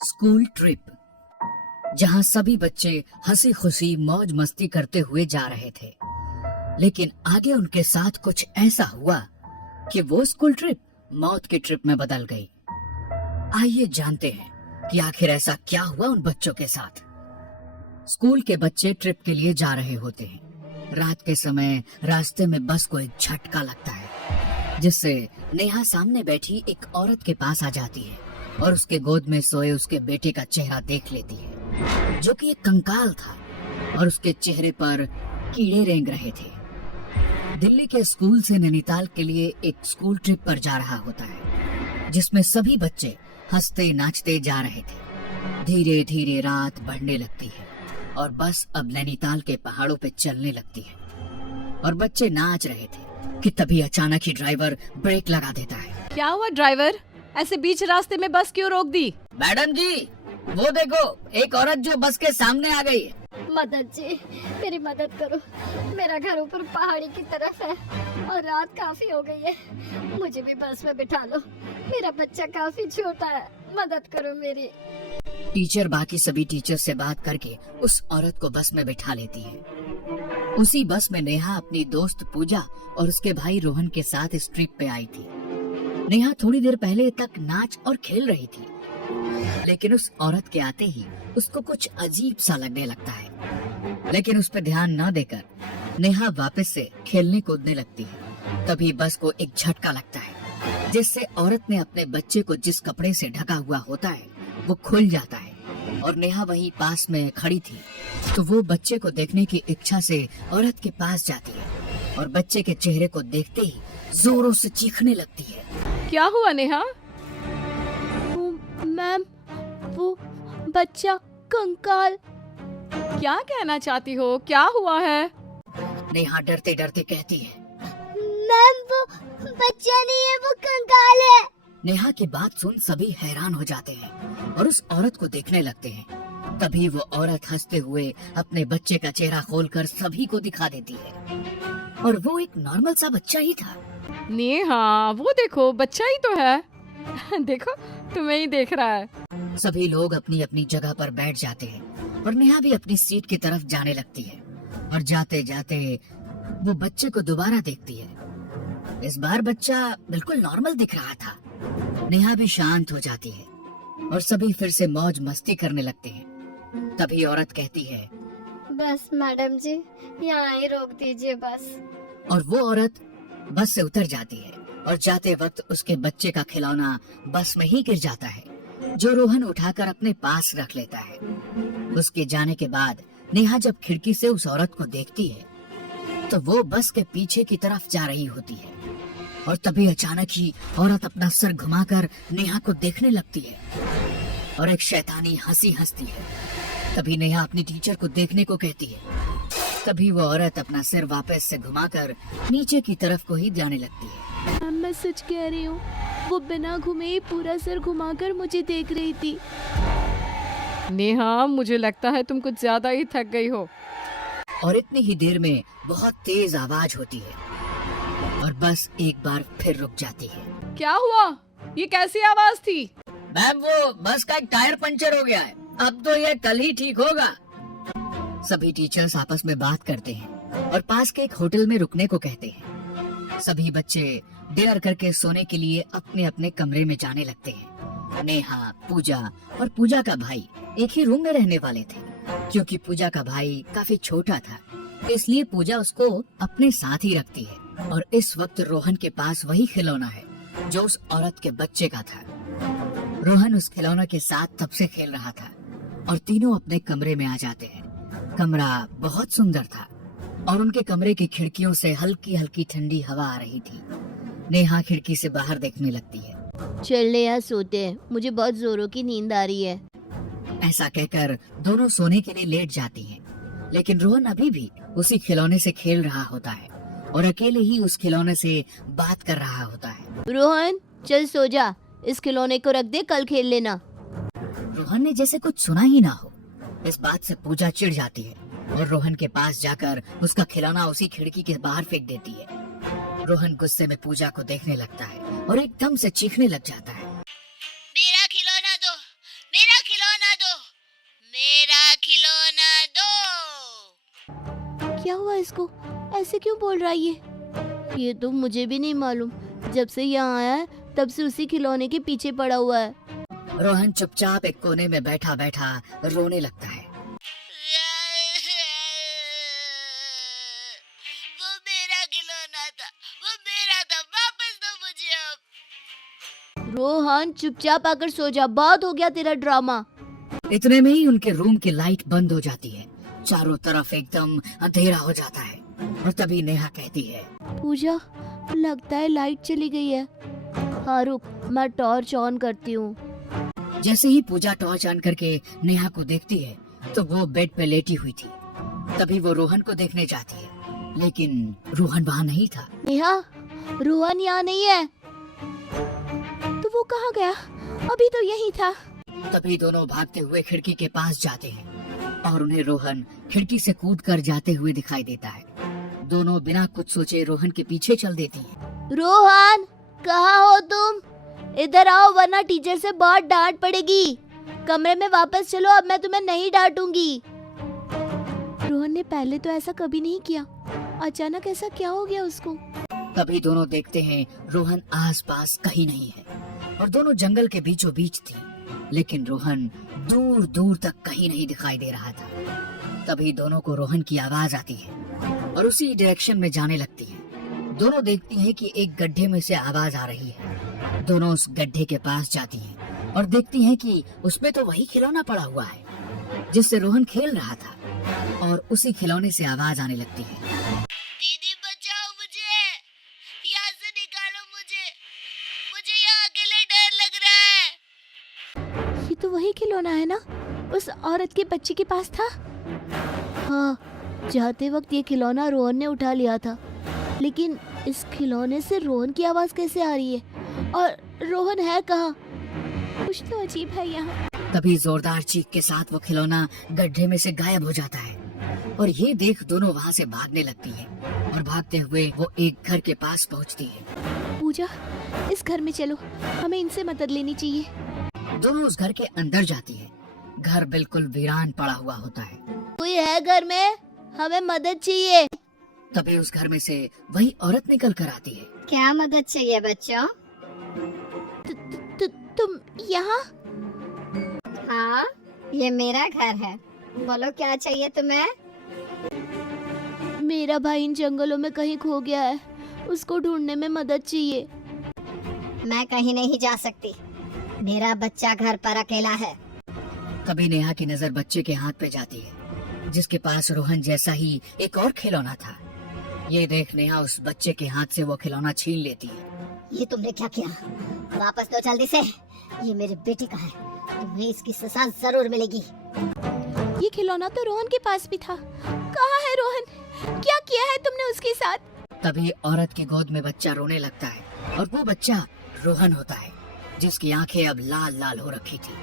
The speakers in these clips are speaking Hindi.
स्कूल ट्रिप, जहां सभी बच्चे हंसी खुशी मौज मस्ती करते हुए जा रहे थे, लेकिन आगे उनके साथ कुछ ऐसा हुआ कि वो स्कूल ट्रिप मौत की ट्रिप में बदल गई। आइए जानते हैं कि आखिर ऐसा क्या हुआ उन बच्चों के साथ। स्कूल के बच्चे ट्रिप के लिए जा रहे होते हैं। रात के समय रास्ते में बस को एक झटका लगता है, जिससे नेहा सामने बैठी एक औरत के पास आ जाती है और उसके गोद में सोए उसके बेटे का चेहरा देख लेती है, जो कि एक कंकाल था और उसके चेहरे पर कीड़े रेंग रहे थे। दिल्ली के स्कूल से नैनीताल के लिए एक स्कूल ट्रिप पर जा रहा होता है, जिसमें सभी बच्चे हंसते नाचते जा रहे थे। धीरे धीरे रात बढ़ने लगती है और बस अब नैनीताल के पहाड़ों पे चलने लगती है और बच्चे नाच रहे थे कि तभी अचानक ही ड्राइवर ब्रेक लगा देता है। क्या हुआ ड्राइवर? ऐसे बीच रास्ते में बस क्यों रोक दी? मैडम जी, वो देखो, एक औरत जो बस के सामने आ गई है। मदद जी, मेरी मदद करो। मेरा घर ऊपर पहाड़ी की तरफ है और रात काफी हो गई है। मुझे भी बस में बिठा लो। मेरा बच्चा काफी छोटा है, मदद करो मेरी। टीचर बाकी सभी टीचर से बात करके उस औरत को बस में बिठा लेती है। उसी बस में नेहा अपनी दोस्त पूजा और उसके भाई रोहन के साथ इस ट्रिप पे आई थी। नेहा थोड़ी देर पहले तक नाच और खेल रही थी, लेकिन उस औरत के आते ही उसको कुछ अजीब सा लगने लगता है। लेकिन उस पर ध्यान न देकर नेहा वापस से खेलने कूदने लगती है। तभी बस को एक झटका लगता है, जिससे औरत ने अपने बच्चे को जिस कपड़े से ढका हुआ होता है वो खुल जाता है और नेहा वहीं पास में खड़ी थी, तो वो बच्चे को देखने की इच्छा से औरत के पास जाती है और बच्चे के चेहरे को देखते ही जोरों से चीखने लगती है। क्या हुआ नेहा? मैम, वो बच्चा कंकाल। क्या कहना चाहती हो? क्या हुआ है? नेहा डरते डरते कहती है। मैम, वो बच्चा नहीं है, वो कंकाल है। नेहा की बात सुन सभी हैरान हो जाते हैं और उस औरत को देखने लगते हैं। तभी वो औरत हंसते हुए अपने बच्चे का चेहरा खोलकर सभी को दिखा देती है और वो एक नॉर्मल सा बच्चा ही था। नेहा, वो देखो, बच्चा ही तो है। देखो, तुम्हें ही देख रहा है। सभी लोग अपनी अपनी जगह पर बैठ जाते हैं और नेहा भी अपनी सीट की तरफ जाने लगती है और जाते जाते वो बच्चे को दोबारा देखती है। इस बार बच्चा बिल्कुल नॉर्मल दिख रहा था। नेहा भी शांत हो जाती है और सभी फिर से मौज मस्ती करने लगते हैं। तभी औरत कहती है, बस मैडम जी, यहाँ ही रोक दीजिए बस। और वो औरत बस से उतर जाती है और जाते वक्त उसके बच्चे का खिलौना बस में ही गिर जाता है, जो रोहन उठाकर अपने पास रख लेता है। उसके जाने के बाद नेहा जब खिड़की से उस औरत को देखती है तो वो बस के पीछे की तरफ जा रही होती है और तभी अचानक ही औरत अपना सर घुमाकर नेहा को देखने लगती है और एक शैतानी हंसी हंसती है। तभी नेहा अपनी टीचर को देखने को कहती है। तभी वो औरत अपना सिर वापस से घुमाकर नीचे की तरफ को ही जाने लगती है। मैं सच कह रही हूँ, वो बिना घुमे ही पूरा सर घुमाकर मुझे देख रही थी। नेहा, मुझे लगता है तुम कुछ ज्यादा ही थक गई हो। और इतनी ही देर में बहुत तेज आवाज होती है और बस एक बार फिर रुक जाती है। क्या हुआ? ये कैसी आवाज थी? मैम, वो बस का एक टायर पंचर हो गया है, अब तो ये कल ही ठीक होगा। सभी टीचर्स आपस में बात करते हैं और पास के एक होटल में रुकने को कहते हैं। सभी बच्चे डेयर करके सोने के लिए अपने अपने कमरे में जाने लगते हैं। नेहा, पूजा और पूजा का भाई एक ही रूम में रहने वाले थे, क्योंकि पूजा का भाई काफी छोटा था, इसलिए पूजा उसको अपने साथ ही रखती है। और इस वक्त रोहन के पास वही खिलौना है जो उस औरत के बच्चे का था। रोहन उस खिलौना के साथ तब से खेल रहा था और तीनों अपने कमरे में आ जाते हैं। कमरा बहुत सुंदर था और उनके कमरे की खिड़कियों से हल्की हल्की ठंडी हवा आ रही थी। नेहा खिड़की से बाहर देखने लगती है। चल ले यार, सोते हैं, मुझे बहुत जोरों की नींद आ रही है। ऐसा कहकर दोनों सोने के लिए लेट जाती हैं, लेकिन रोहन अभी भी उसी खिलौने से खेल रहा होता है और अकेले ही उस खिलौने से बात कर रहा होता है। रोहन, चल सो जा, इस खिलौने को रख दे, कल खेल लेना। रोहन ने जैसे कुछ सुना ही ना हो। इस बात से पूजा चिढ़ जाती है और रोहन के पास जाकर उसका खिलौना उसी खिड़की के बाहर फेंक देती है। रोहन गुस्से में पूजा को देखने लगता है और एकदम से चीखने लग जाता है। मेरा खिलौना दो, मेरा हुआ इसको? ऐसे क्यों बोल रहा है ये तो मुझे भी नहीं मालूम। जब से यहाँ आया है तब से उसी खिलौने के पीछे पड़ा हुआ है। रोहन चुपचाप एक कोने में बैठा बैठा रोने लगता है। वो मेरा खिलौना था, वो मेरा था, वापस दो मुझे अब। रोहन चुपचाप आकर सो जा, बहुत हो गया तेरा ड्रामा। इतने में ही उनके रूम की लाइट बंद हो जाती है। चारों तरफ एकदम अंधेरा हो जाता है और तभी नेहा कहती है, पूजा लगता है लाइट चली गई है। हाँ रुक, मैं टॉर्च ऑन करती हूँ। जैसे ही पूजा टॉर्च ऑन करके नेहा को देखती है तो वो बेड पे लेटी हुई थी। तभी वो रोहन को देखने जाती है, लेकिन रोहन वहाँ नहीं था। नेहा, रोहन यहाँ नहीं है। तो वो कहाँ गया? अभी तो यही था। तभी दोनों भागते हुए खिड़की के पास जाते हैं और उन्हें रोहन खिड़की से कूदकर जाते हुए दिखाई देता है। दोनों बिना कुछ सोचे रोहन के पीछे चल देती हैं। रोहन, कहाँ हो तुम? इधर आओ वरना टीचर से बहुत डांट पड़ेगी। कमरे में वापस चलो, अब मैं तुम्हें नहीं डांटूंगी। रोहन ने पहले तो ऐसा कभी नहीं किया, अचानक ऐसा क्या हो गया उसको? तभी दोनों देखते हैं रोहन आसपास कहीं नहीं है और दोनों जंगल के बीचों बीच थी, लेकिन रोहन दूर दूर तक कहीं नहीं दिखाई दे रहा था। तभी दोनों को रोहन की आवाज आती है और उसी डायरेक्शन में जाने लगती है। दोनों देखती हैं कि एक गड्ढे में से आवाज आ रही है। दोनों उस गड्ढे के पास जाती हैं और देखती हैं कि उसमें तो वही खिलौना पड़ा हुआ है जिससे रोहन खेल रहा था और उसी खिलौने से आवाज आने लगती है। दीदी बचाओ मुझे, यहाँ से निकालो मुझे, मुझे यहाँ अकेले डर लग रहा है। ये तो वही खिलौना है ना, उस औरत के बच्चे के पास था। हाँ, जाते वक्त ये खिलौना रोहन ने उठा लिया था, लेकिन इस खिलौने से रोहन की आवाज कैसे आ रही है और रोहन है कहाँ? कुछ तो अजीब है यहाँ। तभी जोरदार चीख के साथ वो खिलौना गड्ढे में से गायब हो जाता है और ये देख दोनों वहाँ से भागने लगती है और भागते हुए वो एक घर के पास पहुँचती है। पूजा, इस घर में चलो, हमें इनसे मदद लेनी चाहिए। दोनों उस घर के अंदर जाती है। घर बिल्कुल वीरान पड़ा हुआ होता है। कोई है घर में? हमें मदद चाहिए। तभी उस घर में से वही औरत निकल कर आती है। क्या मदद चाहिए बच्चों? तुम यहाँ? हाँ, ये मेरा घर है। बोलो क्या चाहिए तुम्हें? मेरा भाई इन जंगलों में कहीं खो गया है, उसको ढूंढने में मदद चाहिए। मैं कहीं नहीं जा सकती, मेरा बच्चा घर पर अकेला है। तभी नेहा की नजर बच्चे के हाथ पे जाती है जिसके पास रोहन जैसा ही एक और खिलौना था। ये देख नेहा उस बच्चे के हाथ से वो खिलौना छीन लेती है। ये तुमने क्या किया? वापस दो जल्दी से, ये मेरी बेटी का है, तुम्हें इसकी सजा जरूर मिलेगी। ये खिलौना तो रोहन के पास भी था। कहाँ है रोहन? क्या किया है तुमने उसके साथ? तभी औरत की गोद में बच्चा रोने लगता है और वो बच्चा रोहन होता है जिसकी आंखें अब लाल लाल हो रखी थी।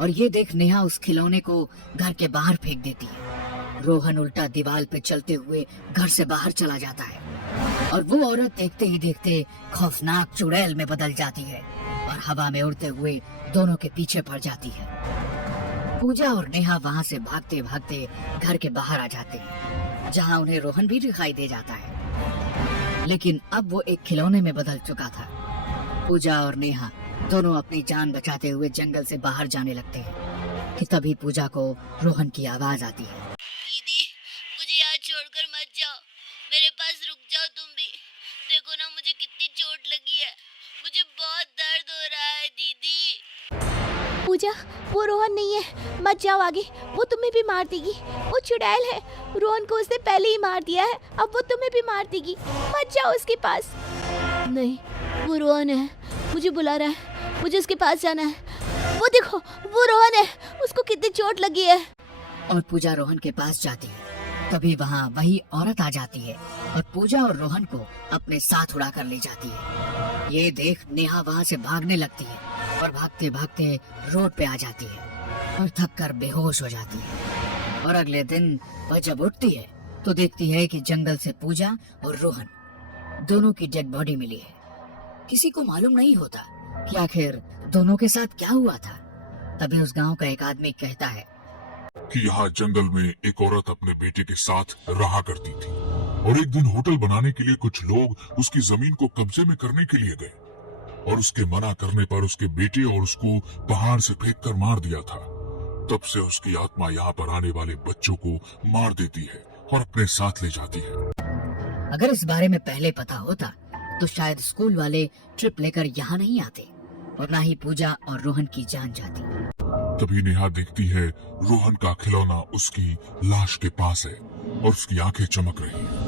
और ये देख नेहा उस खिलौने को घर के बाहर फेंक देती है। रोहन उल्टा दीवार पे चलते हुए घर से बाहर चला जाता है और वो औरत देखते ही देखते खौफनाक चुड़ैल में बदल जाती है और हवा में उड़ते हुए दोनों के पीछे पड़ जाती है। पूजा और नेहा वहाँ से भागते भागते घर के बाहर आ जाते हैं जहाँ उन्हें रोहन भी दिखाई दे जाता है, लेकिन अब वो एक खिलौने में बदल चुका था। पूजा और नेहा दोनों अपनी जान बचाते हुए जंगल से बाहर जाने लगते हैं कि तभी पूजा को रोहन की आवाज आती है। दीदी, मुझे यहाँ छोड़कर मत जाओ, मेरे पास रुक जाओ तुम भी। देखो ना मुझे कितनी चोट लगी है, मुझे बहुत दर्द हो रहा है दीदी। पूजा, वो रोहन नहीं है, मत जाओ आगे, वो तुम्हें भी मार देगी। वो चुड़ैल है, रोहन को उसने पहले ही मार दिया है, अब वो तुम्हें भी मार देगी। मत जाओ उसके पास। नहीं, वो रोहन है, मुझे बुला रहा है, मुझे उसके पास जाना है। वो देखो, वो रोहन है, उसको कितनी चोट लगी है। और पूजा रोहन के पास जाती है। तभी वहाँ वही औरत आ जाती है और पूजा और रोहन को अपने साथ उड़ा कर ले जाती है। ये देख नेहा वहाँ से भागने लगती है और भागते भागते रोड पे आ जाती है और थक कर बेहोश हो जाती है। और अगले दिन वह जब उठती है तो देखती है कि जंगल से पूजा और रोहन दोनों की डेड बॉडी मिली है। किसी को मालूम नहीं होता कि आखिर दोनों के साथ क्या हुआ था। तभी उस गांव का एक आदमी कहता है, कि यहाँ जंगल में एक औरत अपने बेटे के साथ रहा करती थी और एक दिन होटल बनाने के लिए कुछ लोग उसकी जमीन को कब्जे में करने के लिए गए और उसके मना करने पर उसके बेटे और उसको पहाड़ से फेंक कर मार दिया था। तब से उसकी आत्मा यहाँ पर आने वाले बच्चों को मार देती है और अपने साथ ले जाती है। अगर इस बारे में पहले पता होता तो शायद स्कूल वाले ट्रिप लेकर यहाँ नहीं आते और ना ही पूजा और रोहन की जान जाती। तभी नेहा देखती है रोहन का खिलौना उसकी लाश के पास है और उसकी आंखें चमक रही है।